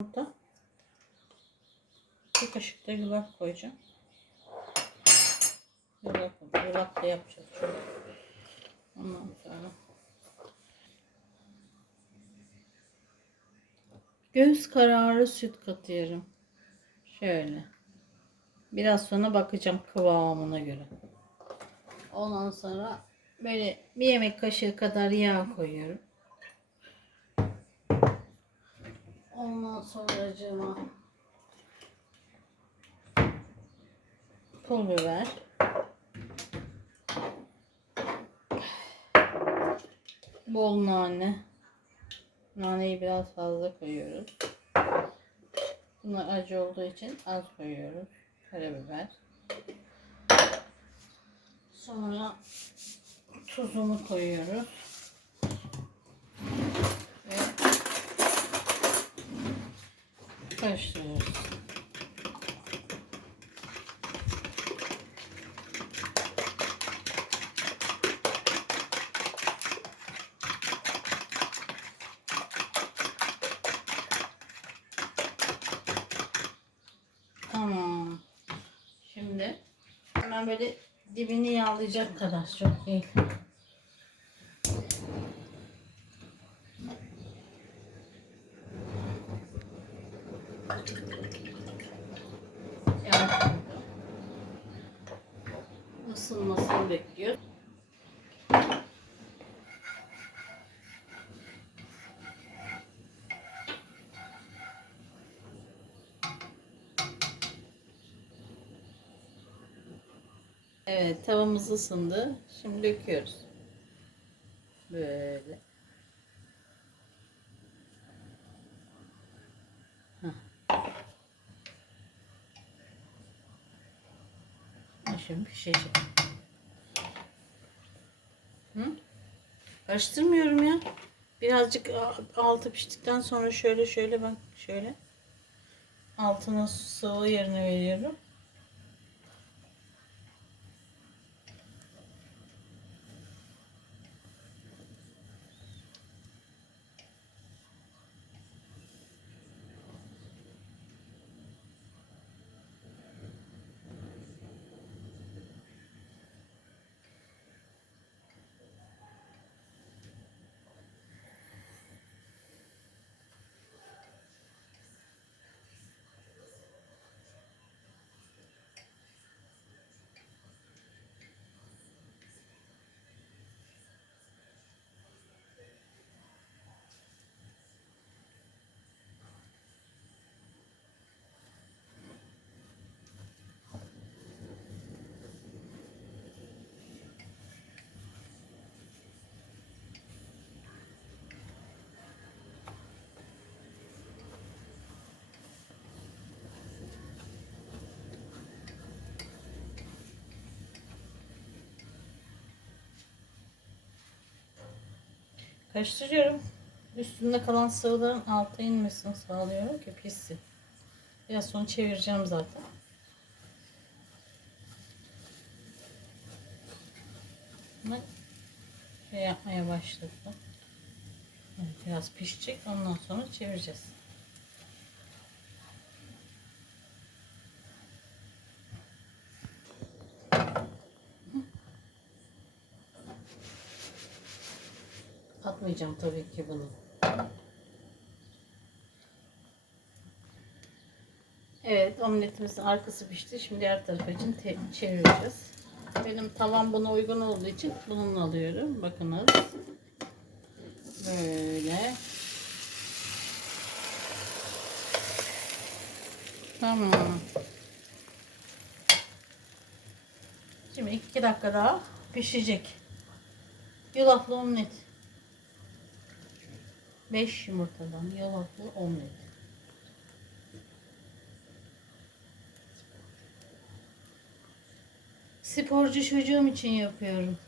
Burada bir kaşık da yulaf koyacağım. Yulaf, yulaf da yapacağız. Şöyle. Ondan sonra göz kararı süt katıyorum. Şöyle. Biraz sonra bakacağım kıvamına göre. Ondan sonra böyle bir yemek kaşığı kadar yağ koyuyorum. Ondan sonra acıma pul biber. Bol nane. Naneyi biraz fazla koyuyoruz. Bunlar acı olduğu için az koyuyoruz. Karabiber. Sonra tuzunu koyuyoruz. Karıştırıyoruz. Tamam. Şimdi hemen böyle dibini yağlayacak kadar çok değil. Isınmasını bekliyor. Evet tavamız ısındı. Şimdi döküyoruz. Böyle. Şimdi pişecek. Hı? Karıştırmıyorum ya. Birazcık altı piştikten sonra şöyle şöyle bak şöyle. Altına sıvı yerine veriyorum. Karıştırıyorum. Üstünde kalan sıvıların alta inmesini sağlıyorum ki pişsin. Biraz sonra çevireceğim zaten. Bak şey yapmaya başladı. Evet, biraz pişecek. Ondan sonra çevireceğiz. Atmayacağım tabii ki bunu. Evet omletimizin arkası pişti. Şimdi diğer tarafı için çevireceğiz. Benim tavam buna uygun olduğu için bununla alıyorum. Bakınız. Böyle. Tamam. Şimdi iki dakika daha pişecek. Yulaflı omlet. 5 yumurtadan yulaflı omlet. Sporcu çocuğum için yapıyorum.